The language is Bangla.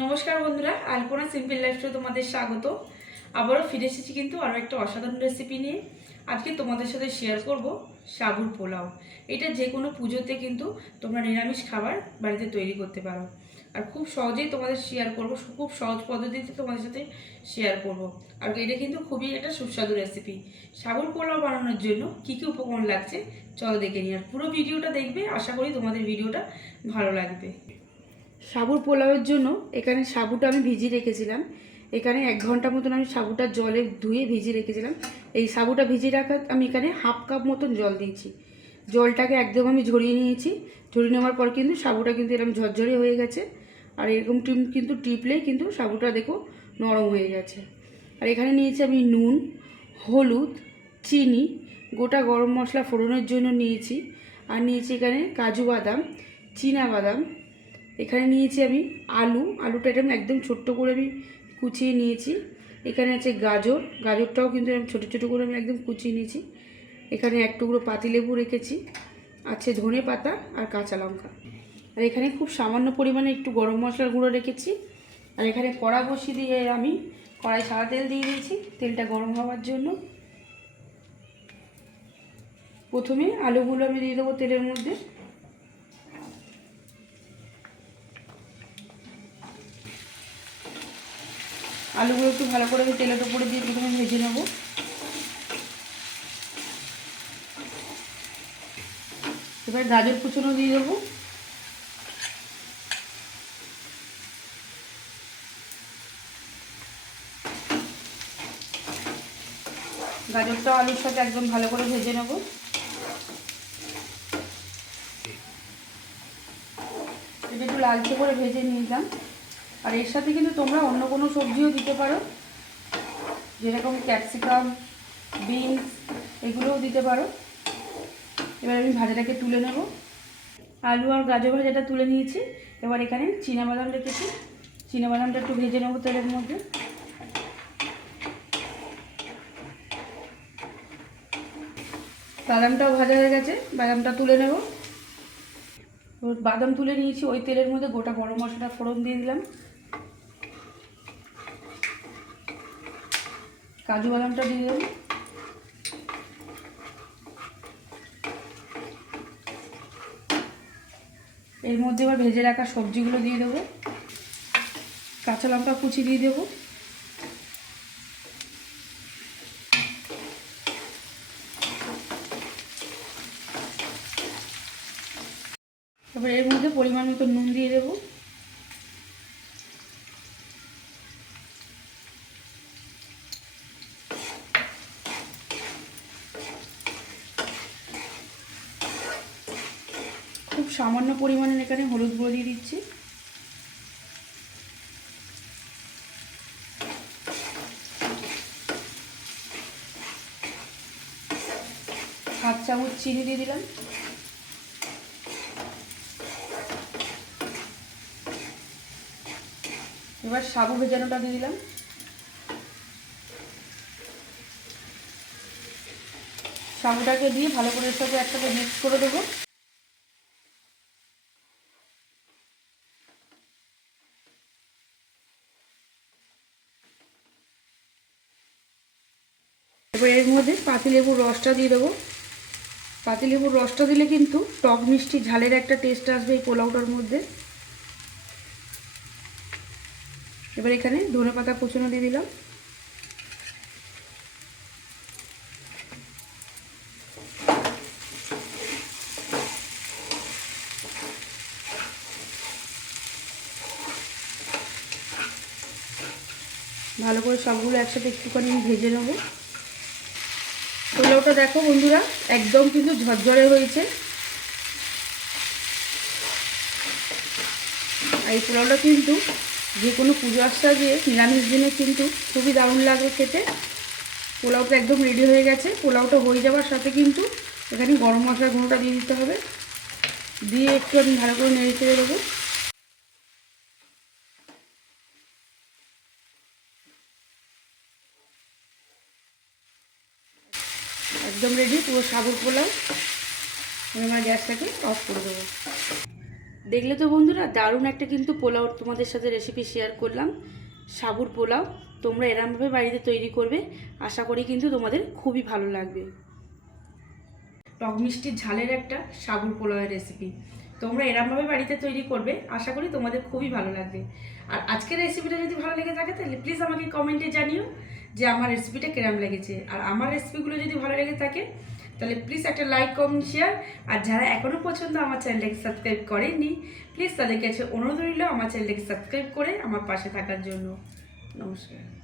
নমস্কার বন্ধুরা, আলপনা সিম্পল লাইফস্টাইলে তোমাদের স্বাগত। আবারও ফিরে এসেছি কিন্তু আরও একটা অসাধারণ রেসিপি নিয়ে। আজকে তোমাদের সাথে শেয়ার করব সাবুর পোলাও। এটা যে কোনো পুজোতে কিন্তু তোমরা নিরামিষ খাবার বাড়িতে তৈরি করতে পারো। আর খুব সহজেই তোমাদের শেয়ার করব, খুব সহজ পদ্ধতিতে তোমাদের সাথে শেয়ার করব। আর এটা কিন্তু খুবই একটা সুস্বাদু রেসিপি। সাবুর পোলাও বানানোর জন্য কী কী উপকরণ লাগছে চলো দেখে নিই। আর পুরো ভিডিওটা দেখবে, আশা করি তোমাদের ভিডিওটা ভালো লাগবে। সাবুর পোলাওয়ের জন্য এখানে সাবুটা আমি ভিজিয়ে রেখেছিলাম। এখানে 1 ঘন্টা মতন আমি সাবুটা জলে ধুয়ে ভিজিয়ে রেখেছিলাম। এই সাবুটা ভিজিয়ে রাখা আমি এখানে 1/2 কাপ মতন জল দিয়েছি। জলটাকে একদম আমি ঝরিয়ে নিয়েছি। ঝরিয়ে নেওয়ার পর কিন্তু সাবুটা কিন্তু এরকম ঝরঝরে হয়ে গেছে। আর এরকম কিন্তু টিপলেই কিন্তু সাবুটা দেখো নরম হয়ে গেছে। আর এখানে নিয়েছি আমি নুন, হলুদ, চিনি, গোটা গরম মশলা ফোড়নের জন্য নিয়েছি। আর নিয়েছি এখানে কাজু বাদাম, চীনা বাদাম। এখানে নিয়েছি আমি আলুটা একদম ছোট্ট করে আমি কুচিয়ে নিয়েছি। এখানে আছে গাজরটাও কিন্তু ছোটো ছোটো করে আমি একদম কুচিয়ে নিয়েছি। এখানে 1 টুকরো পাতিলেবু রেখেছি, আছে ধনে পাতা আর কাঁচা লঙ্কা। আর এখানে খুব সামান্য পরিমাণে একটু গরম মশলার গুঁড়ো রেখেছি। আর এখানে কড়া বসিয়ে দিয়ে আমি কড়াই সাদা তেল দিয়ে দিয়েছি, তেলটা গরম হওয়ার জন্য। প্রথমে আলুগুলো আমি দিয়ে দেবো তেলের মধ্যে। আলুগুলো একটু ভালো করে আমি তেলের উপরে দিয়ে প্রথমে ভেজে নেব। এবার গাজর কুচনো দিয়ে দেবো। গাজরটা আলুর সাথে একদম ভালো করে ভেজে নেব। এটা একটু লালচে করে ভেজে নিলাম। আর এর সাথে কিন্তু তোমরা অন্য কোনো সবজিও দিতে পারো, যেরকম ক্যাপসিকাম, বিনস, এগুলোও দিতে পারো। এবার আমি ভাজাটাকে তুলে নেব। আলু আর গাজর ভাজাটা তুলে নিয়েছি। এবার এখানে চীনাবাদাম রেখেছি, চীনাবাদামটা একটু ভেজে নেব তেলের মধ্যে। বাদামটাও ভাজা হয়ে গেছে, বাদামটা তুলে নেব। বাদাম তুলে নিয়েছি, ওই তেলের মধ্যে গোটা গরম মশলাটা ফোড়ন দিয়ে দিলাম। কাজু বাদামটা দিয়ে দেবো। এর মধ্যে এবার ভেজে রাখা সবজিগুলো দিয়ে দেবো। কাঁচা লঙ্কা কুচি দিয়ে দেবো। তারপর এর মধ্যে পরিমাণ মতো নুন দিয়ে দেবো। খুব সামান্য পরিমাণে এখানে হলুদ গুঁড়ো দিয়ে দিচ্ছি। হাফ চামচ চিনি দিয়ে দিলাম। এবার সাবু ভেজানোটা দিয়ে দিলাম। সাবুটাকে দিয়ে ভালো করে এর সাথে একসাথে মিক্স করে দেবো। এবার এর মধ্যে পাতিলেবুর রসটা দিয়ে দেবো। পাতিলেবুর রসটা দিলে কিন্তু টক মিষ্টি ঝালের একটা টেস্ট আসবে এই পোলাওটার মধ্যে। এবার এখানে ধনে পাতা কুচনো দিয়ে দিলাম। ভালো করে সবগুলো একসাথে একটুখানি ভেজে নেব। পোলাওটা দেখো বন্ধুরা, একদম কিন্তু ঝরঝরে হয়েছে। এই পোলাওটা কিন্তু যে কোনো পুজো আশ্রা দিয়ে নিরামিষ দিনে কিন্তু খুবই দারুণ লাগবে খেতে। পোলাওটা একদম রেডি হয়ে গেছে। পোলাওটা হয়ে যাওয়ার সাথে কিন্তু এখানে গরম মশলার গুঁড়োটা দিয়ে দিতে হবে। দিয়ে একটু আমি ভালো করে নেড়ে চেড়ে দেবো। একদম রেডি পুরো সাবুর পোলাও। আমি আমার গ্যাসটাকে অফ করে দেবো। দেখলে তো বন্ধুরা, দারুণ একটা কিন্তু পোলাও তোমাদের সাথে রেসিপি শেয়ার করলাম, সাবুর পোলাও। তোমরা এরমভাবে বাড়িতে তৈরি করবে, আশা করি কিন্তু তোমাদের খুবই ভালো লাগবে। টক মিষ্টির ঝালের একটা সাবুর পোলাওয়ের রেসিপি তোমরা এরমভাবে বাড়িতে তৈরি করবে, আশা করি তোমাদের খুবই ভালো লাগবে। আর আজকের রেসিপিটা যদি ভালো লেগে থাকে তাহলে প্লিজ আমাকে কমেন্টে জানিও যে আমার রেসিপিটা কেরম লেগেছে। আর আমার রেসিপিগুলো যদি ভালো লেগে থাকে তাহলে প্লিজ একটা লাইক, কমেন্ট, শেয়ার। আর যারা এখনও পর্যন্ত আমার চ্যানেলটাকে সাবস্ক্রাইব করেননি, প্লিজ তাদের কাছে অনুরোধ রইল আমার চ্যানেলটাকে সাবস্ক্রাইব করে আমার পাশে থাকার জন্য। নমস্কার।